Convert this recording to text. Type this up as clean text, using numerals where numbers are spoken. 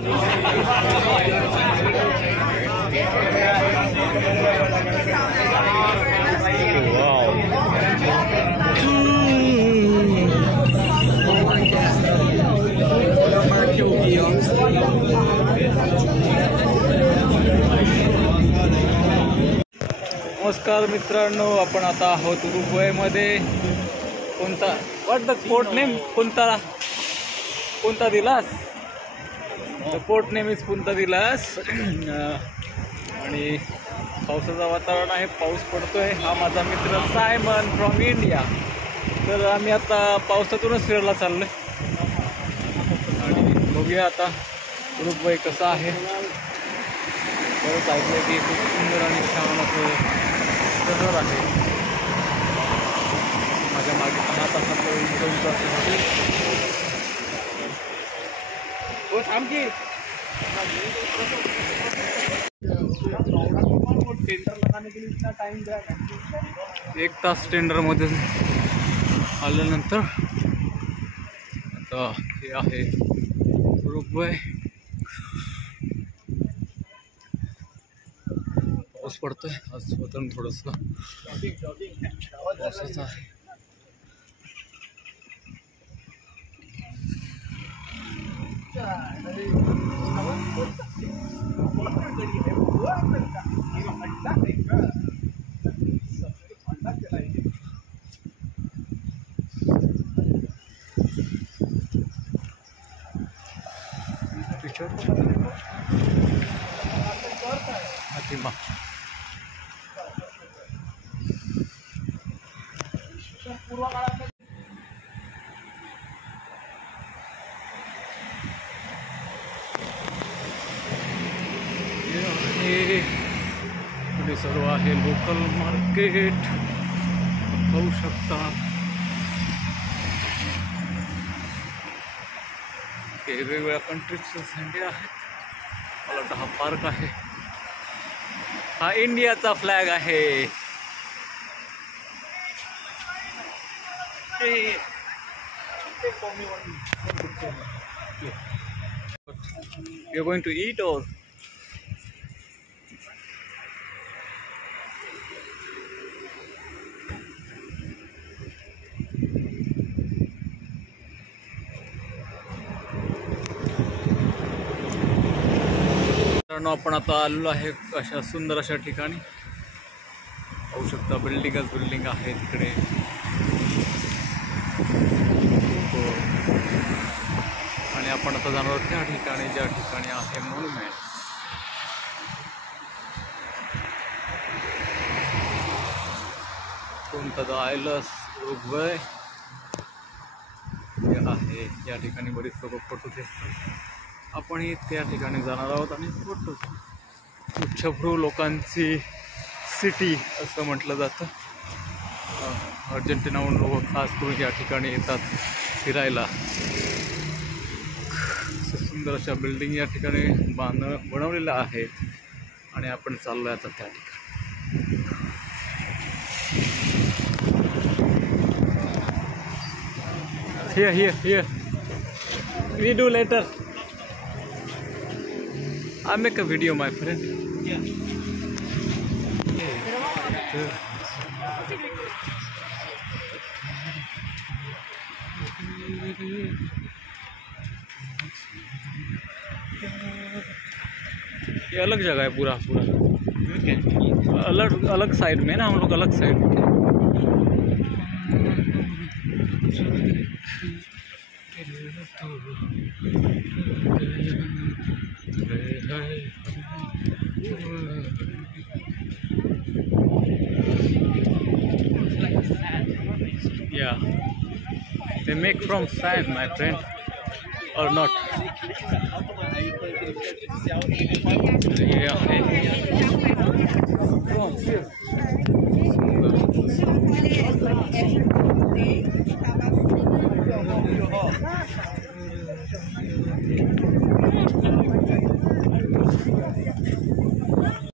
नमस्कार मित्रांनो, आपण आता आहोत उरुग्वेमध्ये. कोणता व्हॉट द पोर्ट नेम? कोणता Dilas? The port name is Punta Dilas. आणि पावसाचं वातावरण आहे, पाऊस पडतोय. हा माझा मित्र सायमन फ्रॉम इंडिया. तर आम्ही आता पावसातूनच फिरायला चाललोय आणि बघूया आता उरुग्वे कसं आहे. बरंच ऐकलं की खूप सुंदर आणि छान असं शहर आहे. माझ्या मागे 10 तासाचं उंच आहे. आमची 1 तास टेंडरमध्ये आल्यानंतर आता हे आहे उरुग्वे. पाऊस पडतोय आज, वातावरण थोडंसं पावसाचं आहे. पुढे सर्व आहे लोकल मार्केट, पाहू शकता. हे वेगवेगळ्या कंट्रीजचे झेंडे आहेत. मला वाटतं हा पार्क आहे. हा इंडियाचा फ्लॅग आहे. You're going to eat or? आपण आता आलेलो आहे अशा सुंदर अशा ठिकाणी. पाहू शकता बिल्डिंगच बिल्डिंग आहे तिकडे. आणि आपण आता जाणार आहोत त्या ठिकाणी ज्या ठिकाणी आहे मॉन्युमेंट. कोणता द आयलस उरुग्वे आहे. या ठिकाणी बरीच लोक फोटो घेतात. आपणही त्या ठिकाणी जाणार आहोत आणि फोटो. उच्चभ्रू लोकांची सिटी असं म्हटलं जातं. अर्जेंटिनाहून लोक खास करून या ठिकाणी येतात फिरायला. सुंदर अशा बिल्डिंग या ठिकाणी बनवलेल्या आहेत आणि आपण चाललोय आता त्या ठिकाणी. Here. We do later. I make a video, my friend. Yeah. ये अलग जगह है पूरा. अलग साइड में ना, हम लोग अलग साइड में. Yeah, they make from sand, my friend, or not? Yeah.